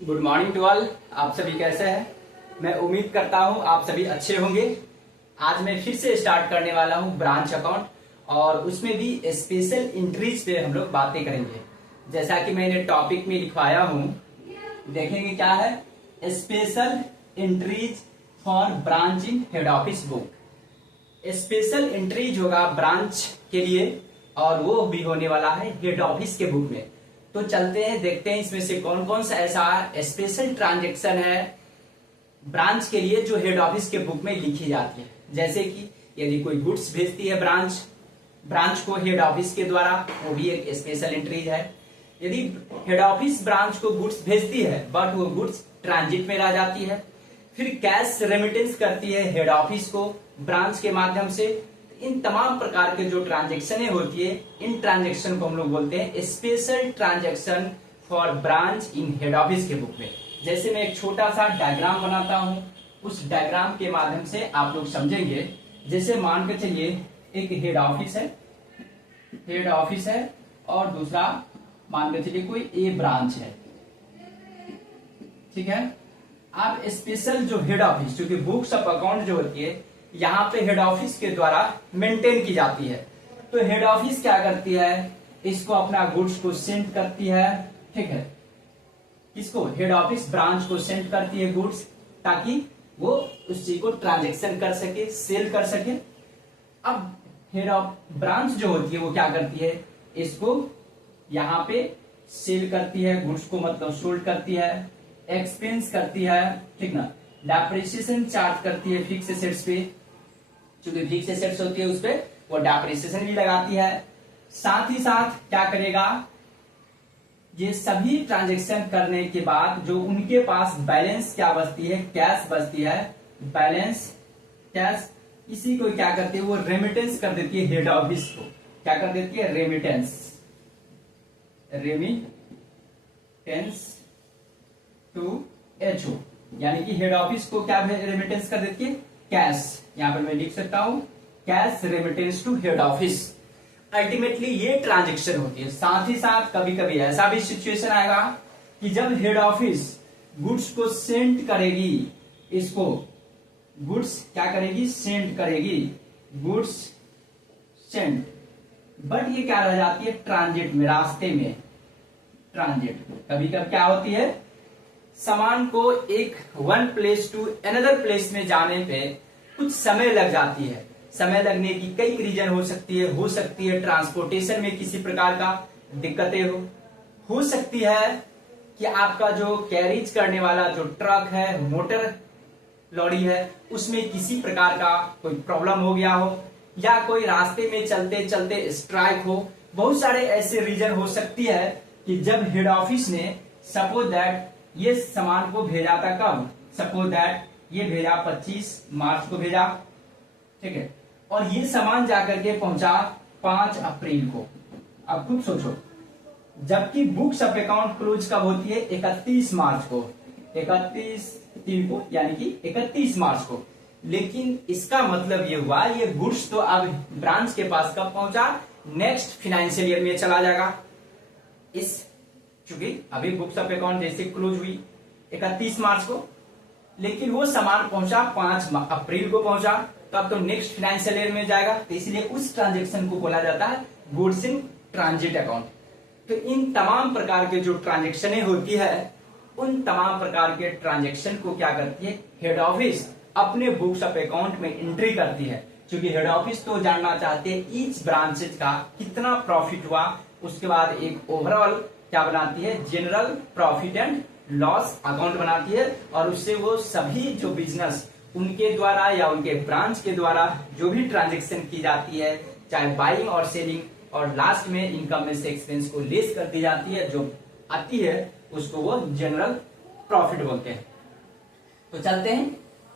Good morning to all. आप सभी कैसे हैं? मैं उम्मीद करता हूं आप सभी अच्छे होंगे। आज मैं फिर से स्टार्ट करने वाला हूं ब्रांच अकाउंट, और उसमें भी स्पेशल एंट्रीज पे हम लोग बातें करेंगे। जैसा कि मैंने टॉपिक में लिखवाया हूं, देखेंगे क्या है, special entries for branch in head office book. Special entries होगा ब्रांच के लिए, और वो भी होने वाला है हेड ऑफिस के बुक में। तो चलते हैं, देखते हैं इसमें से कौन कौन सा ऐसा स्पेशल ट्रांजैक्शन है ब्रांच के लिए जो हेड ऑफिस के बुक में लिखी जाती है। जैसे कि यदि कोई गुड्स भेजती है ब्रांच को हेड ऑफिस के द्वारा, वो भी एक स्पेशल एंट्रीज है। यदि हेड ऑफिस ब्रांच को गुड्स भेजती है बट वो गुड्स ट्रांजिट में रह जाती है, फिर कैश रेमिटेंस करती है हेड ऑफिस को ब्रांच के माध्यम से। इन तमाम प्रकार के जो ट्रांजेक्शन होती है, इन ट्रांजेक्शन को हम लोग बोलते हैं special transaction for branch in head office के बुक में। जैसे मैं एक छोटा सा डायग्राम बनाता हूं, उस डायग्राम के माध्यम से आप लोग समझेंगे। जैसे मान के चलिए एक हेड ऑफिस है और दूसरा मान के चलिए कोई ए ब्रांच है, ठीक है। आप स्पेशल जो हेड ऑफिस, क्योंकि बुक्स ऑफ अकाउंट जो होती है यहाँ पे हेड ऑफिस के द्वारा मेंटेन की जाती है, तो हेड ऑफिस क्या करती है, इसको अपना गुड्स को सेंड करती है, ठीक है। इसको हेड ऑफिस ब्रांच को सेंड करती है गुड्स, ताकि वो उस चीज को ट्रांजेक्शन कर सके, सेल कर सके। अब हेड ऑफ ब्रांच जो होती है वो क्या करती है, इसको यहाँ पे सेल करती है, गुड्स को मतलब सोल्ड करती है, एक्सपेंस करती है, ठीक ना, डेप्रिसिएशन चार्ज करती है फिक्स एसेट्स पे, क्योंकि फिक्स एसेट्स होती है उस पे वो डेप्रिसिएशन भी लगाती है। साथ ही साथ क्या करेगा, ये सभी ट्रांजैक्शन करने के बाद जो उनके पास बैलेंस क्या बचती है, कैश बचती है, बैलेंस कैश, इसी को क्या करती है, वो रेमिटेंस कर देती है हेड ऑफिस को। क्या कर देती है, रेमिटेंस टू एचओ, यानी कि हेड ऑफिस को क्या रेमिटेंस कर देती है, कैश। यहां पर मैं लिख सकता हूं cash remittance to head office. Ultimately ये ट्रांजैक्शन होती है। साथ ही साथ कभी कभी ऐसा भी सिचुएशन आएगा कि जब हेड ऑफिस गुड्स को सेंड करेगी, इसको गुड्स क्या करेगी, सेंड करेगी, गुड्स सेंड, बट ये क्या रह जाती है, ट्रांजिट में, रास्ते में, ट्रांजिट। कभी कभी क्या होती है, सामान को एक one place to another place में जाने पे कुछ समय लग जाती है। समय लगने की कई रीजन हो सकती है ट्रांसपोर्टेशन में किसी प्रकार का दिक्कतें हो सकती है कि आपका जो कैरिज करने वाला जो ट्रक है, मोटर लॉरी है, उसमें किसी प्रकार का कोई प्रॉब्लम हो गया हो, या कोई रास्ते में चलते चलते स्ट्राइक हो। बहुत सारे ऐसे रीजन हो सकती है कि जब हेड ऑफिस ने सपोज दैट ये सामान को भेजा था, कब, सपोज दैट ये भेजा 25 मार्च को भेजा, ठीक है, और ये सामान जाकर के पहुंचा 5 अप्रैल को। अब खुद सोचो, जबकि बुक्स ऑफ अकाउंट क्लोज कब होती है, 31 मार्च को, 31/3 को, यानी कि 31 मार्च को। लेकिन इसका मतलब ये हुआ, ये गुड्स तो अब ब्रांच के पास कब पहुंचा, नेक्स्ट फाइनेंशियल ईयर में चला जाएगा। क्योंकि अभी बुक्स ऑफ अकाउंट जैसे क्लोज हुई 31 मार्च को, लेकिन वो सामान पहुंचा 5 अप्रैल को पहुंचा, तो अब तो नेक्स्ट फाइनेंशियल ईयर में जाएगा। तो इसलिए उस ट्रांजेक्शन को बोला जाता है गुड्स इन ट्रांजिट अकाउंट। तो इन तमाम प्रकार के जो ट्रांजेक्शन होती है, उन तमाम प्रकार के ट्रांजेक्शन को क्या करती है, हेड ऑफिस अपने बुक्स ऑफ अकाउंट में एंट्री करती है। क्योंकि हेड ऑफिस तो जानना चाहते हैं ईच ब्रांचेज का कितना प्रॉफिट हुआ, उसके बाद एक ओवरऑल क्या बनाती है, general profit and loss account बनाती है, और उससे वो सभी जो बिजनेस उनके द्वारा या उनके ब्रांच के द्वारा जो भी ट्रांजैक्शन की जाती है, चाहे बाइंग और सेलिंग, और लास्ट में इनकम में से एक्सपेंस को लेस कर दी जाती है, जो आती है उसको वो जनरल प्रॉफिट बोलते हैं। तो चलते हैं,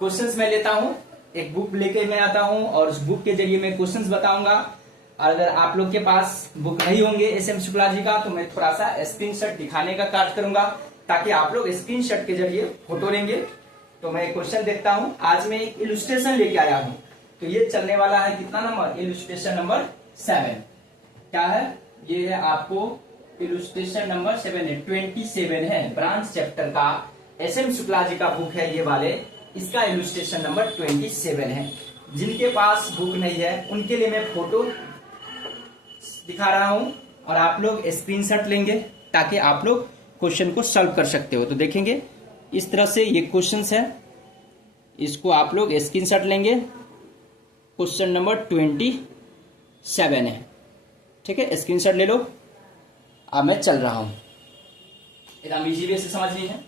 क्वेश्चंस मैं लेता हूं, एक बुक लेके मैं आता हूं और उस बुक के जरिए मैं क्वेश्चंस बताऊंगा। अगर आप लोग के पास बुक नहीं होंगे एस.एम. शुक्ला जी का, तो मैं थोड़ा सा स्क्रीनशॉट दिखाने का कार्य करूंगा, ताकि आप लोग स्क्रीनशॉट के जरिए फोटो लेंगे। तो मैं क्वेश्चन देखता हूं। आज मैं एक इलुस्ट्रेशन लेके आया हूं, तो ये चलने वाला है कितना नंबर, इलुस्ट्रेशन नंबर 7। क्या है, ये है आपको इलुस्ट्रेशन नंबर 7 है, 27 है, ब्रांच चैप्टर का, SM शुक्ला जी का बुक है ये वाले, इसका इलुस्ट्रेशन नंबर 27 है। जिनके पास बुक नहीं है उनके लिए मैं फोटो दिखा रहा हूं और आप लोग स्क्रीनशॉट लेंगे ताकि आप लोग क्वेश्चन को सॉल्व कर सकते हो। तो देखेंगे इस तरह से ये क्वेश्चंस है, इसको आप लोग स्क्रीनशॉट लेंगे। क्वेश्चन नंबर 27 है, ठीक है, स्क्रीनशॉट ले लो। अब मैं चल रहा हूं, एकदम इजी वे से समझनी है।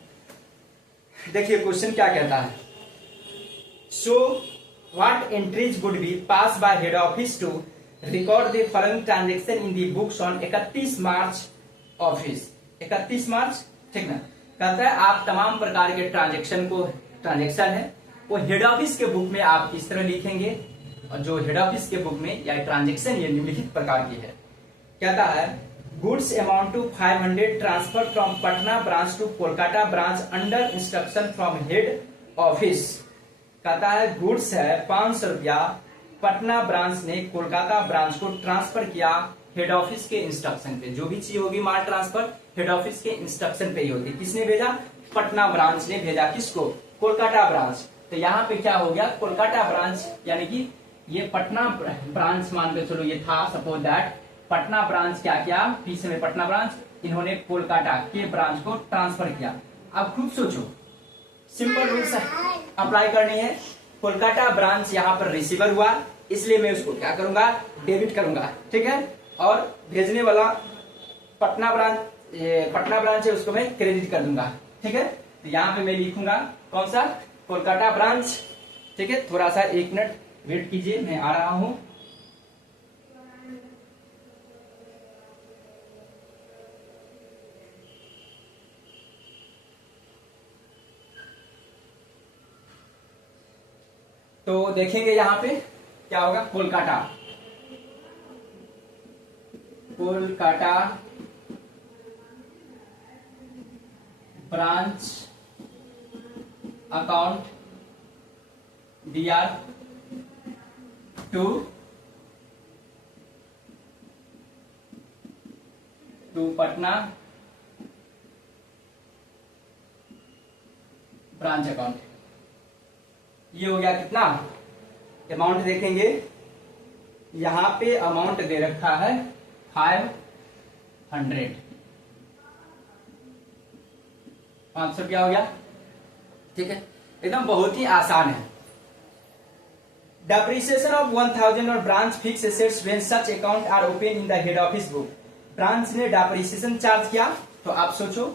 देखिए क्वेश्चन क्या कहता है, so what entries would be pass by head office to record the following transaction in the books on 31 March office. 31 March, ठीक ना। कहता है आप तमाम प्रकार के ट्रांजेक्शन है वो हेड ऑफिस के बुक में आप किस तरह लिखेंगे, और जो हेड ऑफिस के बुक में या ट्रांजेक्शन ये निम्नलिखित प्रकार की है। कहता है goods amount to 500 transfer from Patna branch to Kolkata branch under instruction from head office. कहता है गुड्स है 500 रुपया, पटना ब्रांच ने कोलकाता ब्रांच को ट्रांसफर किया हेड ऑफिस के इंस्ट्रक्शन पे। जो भी चीज होगी माल ट्रांसफर हेड ऑफिस के इंस्ट्रक्शन पे ही होती है। किसने भेजा? पटना ब्रांच ने भेजा। किसको? कोलकाता ब्रांच। तो यहाँ पे क्या हो गया, कोलकाता ब्रांच, यानी कि ये पटना ब्रांच मान के चलो ये था, सपोज दैट पटना ब्रांच क्या किया, पीछे में पटना ब्रांच, इन्होंने कोलकाता के ब्रांच को ट्रांसफर किया। अब खुद सोचो, सिंपल रूल्स अप्लाई करनी है। कोलकाता ब्रांच यहाँ पर रिसीवर हुआ, इसलिए मैं उसको क्या करूंगा, डेबिट करूंगा, ठीक है। और भेजने वाला पटना ब्रांच है, उसको मैं क्रेडिट कर दूंगा, ठीक है। तो यहाँ पे मैं लिखूंगा कौन सा, कोलकाता ब्रांच, ठीक है। थोड़ा सा 1 मिनट वेट कीजिए, मैं आ रहा हूं। तो देखेंगे यहाँ पे क्या होगा, Kolkata branch account DR to Patna branch account. ये हो गया कितना, अमाउंट देखेंगे यहां पे अमाउंट दे रखा है 500, 500 रुपया हो गया, ठीक है। एकदम बहुत ही आसान है। डेप्रिसिएशन ऑफ 1000 और branch fix assets when such account are open in the head office book. Branch ने डेप्रिसिएशन चार्ज किया, तो आप सोचो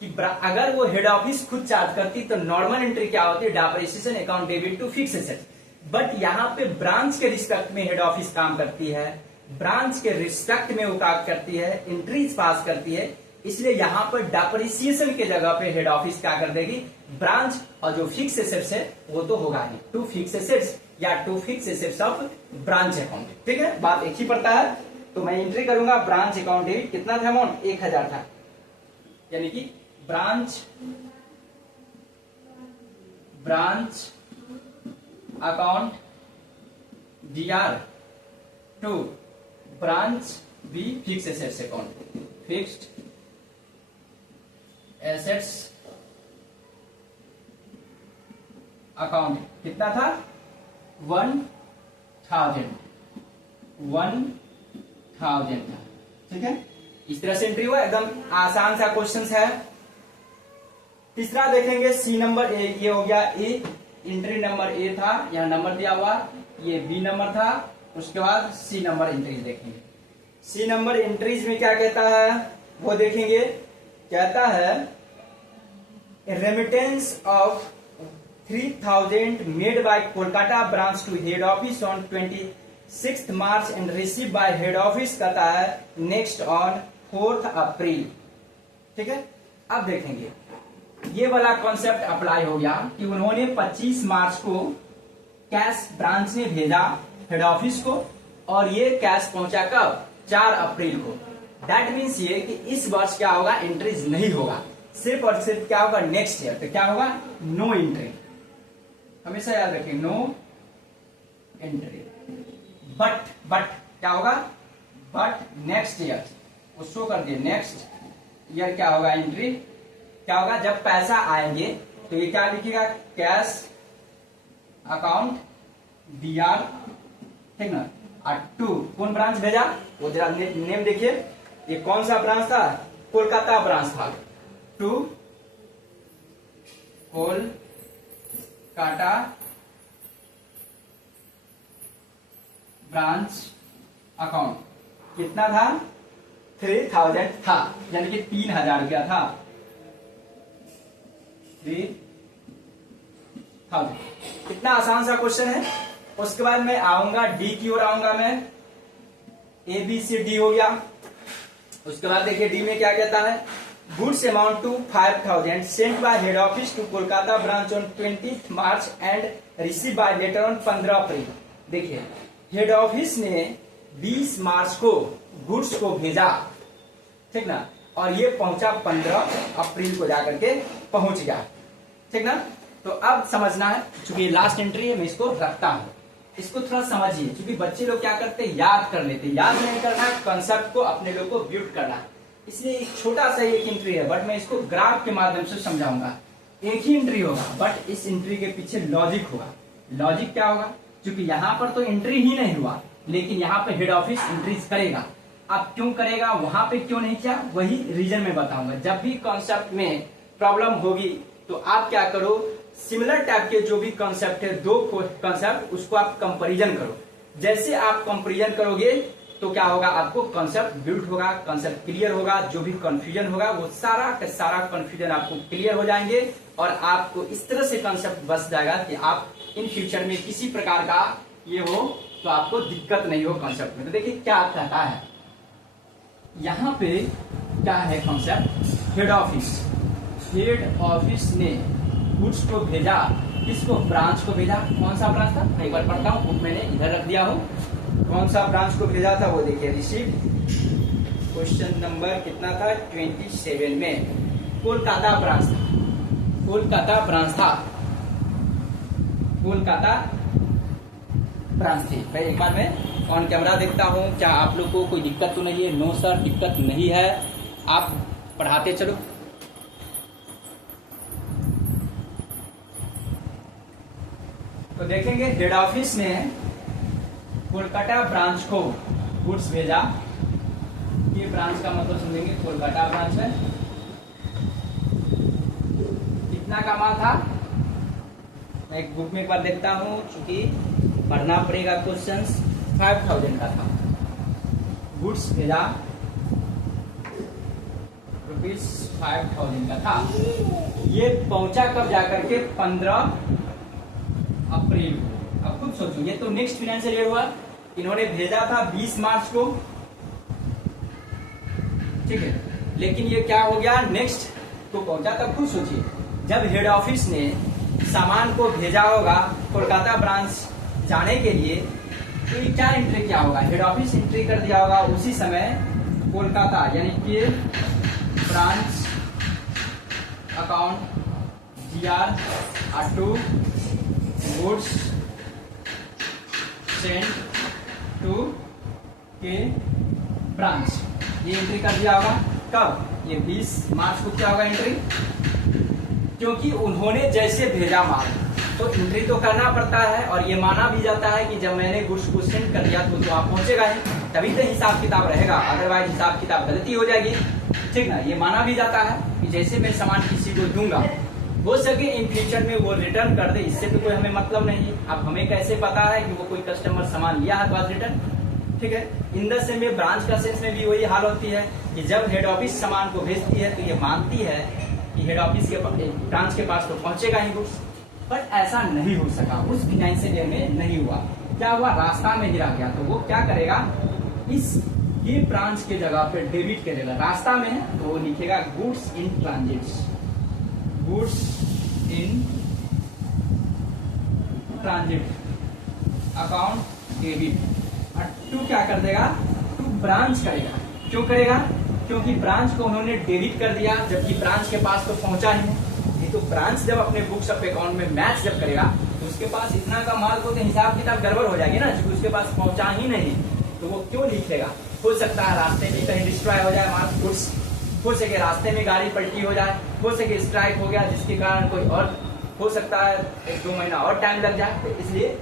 कि अगर वो हेड ऑफिस खुद चार्ज करती तो नॉर्मल एंट्री क्या होती है, depreciation account debit to fix assets. But यहाँ पे ब्रांच के रिस्पेक्ट में हेड ऑफिस काम करती है, ब्रांच के रिस्पेक्ट में वो काम करती है, एंट्रीज पास करती है, इसलिए यहाँ पर डेप्रिसिएशन के जगह पे हेड ऑफिस क्या कर देगी, ब्रांच, और जो फिक्स एसेट्स है वो तो होगा ही टू फिक्स एसेट्स या to fix assets of branch account, ठीक है। बात एक ही पड़ता है। तो मैं एंट्री करूंगा ब्रांच अकाउंट डेबिट, कितना था अमाउंट, 1000 था, यानी कि branch account DR to branch B fix assets account, fixed assets account कितना था, 1000 था, ठीक है। इस तरह से एंट्री हुआ, एकदम आसान सा क्वेश्चन है। तीसरा देखेंगे सी नंबर ए, ये हो गया ए, एंट्री नंबर ए था, यहाँ नंबर दिया हुआ, ये बी नंबर था, उसके बाद सी नंबर एंट्रीज देखेंगे। सी नंबर एंट्रीज में क्या कहता है वो देखेंगे। कहता है remittance of 3000 made by Kolkata branch to head office on 26 March and receive by head office, कहता है नेक्स्ट ऑन 4 अप्रैल, ठीक है। अब देखेंगे ये वाला कॉन्सेप्ट अप्लाई हो गया कि उन्होंने 25 मार्च को कैश ब्रांच ने भेजा हेड ऑफिस को, और ये कैश पहुंचा कब, 4 अप्रैल को। दैट मीन्स ये कि इस वर्ष क्या होगा, एंट्रीज नहीं होगा, सिर्फ और सिर्फ क्या होगा, नेक्स्ट ईयर। तो क्या होगा, नो एंट्री, हमेशा याद रखें, नो एंट्री। बट क्या होगा, बट नेक्स्ट ईयर, वो शो कर दिए। नेक्स्ट ईयर क्या होगा एंट्री, क्या होगा जब पैसा आएंगे तो ये क्या लिखेगा, कैश अकाउंट DR, ठीक ना। और टू कौन ब्रांच भेजा, वो जरा नेम देखिए, ये कौन सा ब्रांच था, कोलकाता ब्रांच था। टू कोलकाता ब्रांच अकाउंट कितना था, 3000 था, यानी कि 3000 रुपया था, 3000। कितना आसान सा क्वेश्चन है। उसके बाद मैं आऊंगा डी की ओर आऊंगा मैं, ABCD हो गया। उसके बाद देखिए डी में क्या कहता है, goods amount to 5000 sent by head office to Kolkata branch on 20 March and receive by letter on 15 April. देखिए हेड ऑफिस ने 20 मार्च को गुड्स को भेजा, ठीक ना, और ये पहुंचा 15 अप्रैल को जाकर के पहुंच गया, ठीक ना। तो अब समझना है, चूंकि लास्ट एंट्री है मैं इसको रखता हूं, इसको थोड़ा समझिए, क्योंकि बच्चे लोग क्या करते हैं, याद कर लेते, याद नहीं करना, कंसेप्ट को अपने लोग को बिल्ड करना, इसलिए एक छोटा सा एक एंट्री है, बट मैं इसको ग्राफ के माध्यम से समझाऊंगा। एक ही एंट्री होगा, बट इस एंट्री के पीछे लॉजिक होगा। लॉजिक क्या होगा, क्योंकि यहाँ पर तो एंट्री ही नहीं हुआ, लेकिन यहाँ पे हेड ऑफिस एंट्रीज करेगा। अब क्यों करेगा, वहां पे क्यों नहीं किया, वही रीजन मैं बताऊंगा। जब भी कॉन्सेप्ट में प्रॉब्लम होगी तो आप क्या करो, सिमिलर टाइप के जो भी कॉन्सेप्ट है, दो कॉन्सेप्ट, उसको आप कंपैरिजन करो। जैसे आप कंपैरिजन करोगे तो क्या होगा, आपको कॉन्सेप्ट बिल्ड होगा, कॉन्सेप्ट क्लियर होगा, जो भी कंफ्यूजन होगा वो सारा का सारा कंफ्यूजन आपको क्लियर हो जाएंगे, और आपको इस तरह से कॉन्सेप्ट बच जाएगा कि आप इन फ्यूचर में किसी प्रकार का ये हो तो आपको दिक्कत नहीं हो कॉन्सेप्ट में। तो देखिए क्या कहता है, यहाँ पे क्या है concept, head office, head office ने गुड्स को भेजा, किसको, ब्रांच को भेजा। कौन सा ब्रांच था, मैं एक बार पढ़ता हूँ, बुक मैंने इधर रख दिया हो, कौन सा ब्रांच को भेजा था वो देखिए, रिसीव, क्वेश्चन नंबर कितना था, 27 में, कोलकाता ब्रांच था, कोलकाता ब्रांच था, कोलकाता ब्रांच थी। भाई एक बार मैं ऑन कैमरा देखता हूँ, क्या आप लोग को कोई दिक्कत तो नहीं है। नो सर, दिक्कत नहीं है, आप पढ़ाते चलो। तो देखेंगे हेड ऑफिस ने कोलकाता ब्रांच को गुड्स भेजा, ये ब्रांच का मतलब समझेंगे, कोलकाता ब्रांच है, कितना का माल था, मैं एक बुक में एक बार देखता हूँ, चूंकि पढ़ना पड़ेगा क्वेश्चंस, 5000 का था, गुड्स भेजा ₹5000 का था। ये पहुंचा कब जाकर के, 15 अप्रैल। अब खुद सोचो, ये तो नेक्स्ट फाइनेंशियल ईयर हुआ, इन्होंने भेजा था 20 मार्च को, ठीक है, लेकिन ये क्या हो गया, नेक्स्ट तो पहुंचा। तब खुद सोचिए, जब हेड ऑफिस ने सामान को भेजा होगा कोलकाता ब्रांच जाने के लिए, तो ये क्या एंट्री क्या होगा, हेड ऑफिस एंट्री कर दिया होगा उसी समय कोलकाता, यानी कि branch account DR to goods sent to के ब्रांच, ये एंट्री कर दिया होगा। कब, ये 20 मार्च को क्या होगा एंट्री, क्योंकि उन्होंने जैसे भेजा माल तो एंट्री तो करना पड़ता है, और ये माना भी जाता है कि जब मैंने गुड्स को सेंड कर दिया तो आप पहुंचेगा ही, तभी तो हिसाब किताब रहेगा, अदरवाइज हिसाब किताब गलती हो जाएगी, ठीक ना। ये माना भी जाता है कि जैसे मैं सामान किसी को दूंगा, हो सके इन फ्यूचर में वो रिटर्न कर दे, इससे तो कोई हमें मतलब नहीं है। अब हमें कैसे पता है कि वो कोई कस्टमर सामान लिया है बाद रिटर्न, ठीक है। इन द सेम में ब्रांच का सेंस में भी वही हाल होती है कि जब हेड ऑफिस सामान को भेजती है तो ये मानती है कि हेड ऑफिस के ब्रांच के पास तो पहुंचेगा ही गुड्स, बट ऐसा नहीं हो सका, उस फाइनेंशियल ईयर में नहीं हुआ। क्या हुआ, रास्ता में गिरा गया, तो वो क्या करेगा, इस ये ब्रांच के जगह पे डेबिट करेगा, रास्ता में है तो वो लिखेगा goods in transits, goods in transit account debit, और टू क्या कर देगा, टू ब्रांच करेगा। क्यों करेगा, क्योंकि ब्रांच को उन्होंने डेबिट कर दिया, जबकि ब्रांच के पास तो पहुंचा ही नहीं। तो ब्रांच जब अपने बुक्स ऑफ अकाउंट में मैच जब करेगा तो उसके पास इतना का माल को तो हिसाब किताब गड़बड़ हो जाएगी ना, क्योंकि उसके पास पहुंचा ही नहीं, तो वो क्यों लिखेगा, हो सकता है रास्ते में कहीं डिस्ट्रॉय हो जाए हमारा गुड्स, हो सके रास्ते में गाड़ी पलटी हो जाए, हो सके स्ट्राइक हो गया जिसके कारण कोई और हो सकता है 1-2 महीना और टाइम लग जाए, तो इसलिए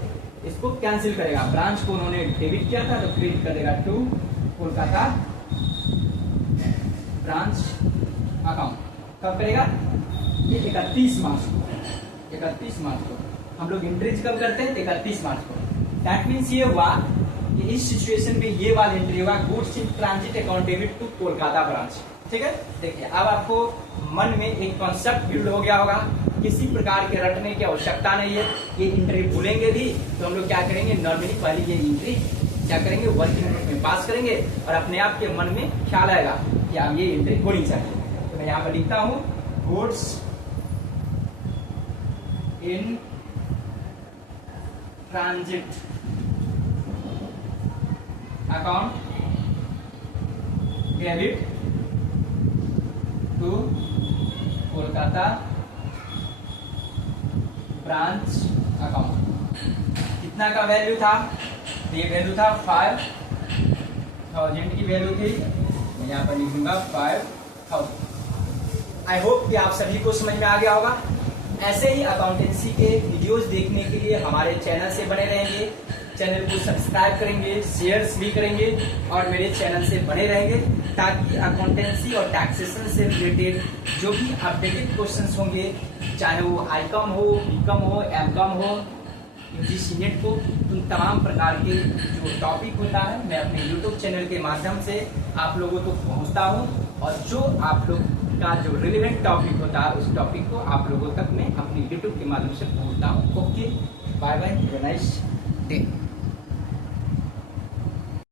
इसको कैंसिल करेगा। ब्रांच को उन्होंने डेबिट किया था तो क्रेडिट कर देगा टू कोलकाता ब्रांच अकाउंट। कब करेगा? ये 31 मार्च को। 31 मार्च को हम लोग एंट्रीज कब करते हैं? 31 मार्च को। दैट मीन्स ये हुआ कि इस सिचुएशन में ये वाला एंट्री होगा goods in transit account debit to Kolkata branch. ठीक है, देखिए अब आपको मन में एक कॉन्सेप्ट बिल्ड हो गया होगा, किसी प्रकार के रटने की आवश्यकता नहीं है। ये एंट्री भूलेंगे भी तो हम लोग क्या करेंगे, नॉर्मली पहले ये एंट्री क्या करेंगे, वर्किंग नोट में पास करेंगे और अपने आप के मन में ख्याल आएगा कि अब ये एंट्री होनी चाहिए। तो मैं यहाँ पर लिखता हूँ goods in transit account debit to Kolkata branch account. कितना का वैल्यू था? ये वैल्यू था 5000 की वैल्यू थी। मैं यहाँ पर लिख दूंगा 5000। आई होप कि आप सभी को समझ में आ गया होगा। ऐसे ही अकाउंटेंसी के वीडियोस देखने के लिए हमारे चैनल से बने रहेंगे, चैनल को सब्सक्राइब करेंगे, शेयर्स भी करेंगे और मेरे चैनल से बने रहेंगे ताकि अकाउंटेंसी और टैक्सेशन से रिलेटेड जो भी अपडेटेड क्वेश्चंस होंगे, चाहे वो आईकॉम हो, बीकॉम हो, एमकॉम हो, यूजीसी नेट को, उन तमाम प्रकार के जो टॉपिक होता है मैं अपने यूट्यूब चैनल के माध्यम से आप लोगों को पहुंचता हूं और जो आप लोग का जो रिलेवेंट टॉपिक होता है उस टॉपिक को आप लोगों तक मैं अपने यूट्यूब के माध्यम से पहुंचता हूं। Okay, bye bye, have a nice day.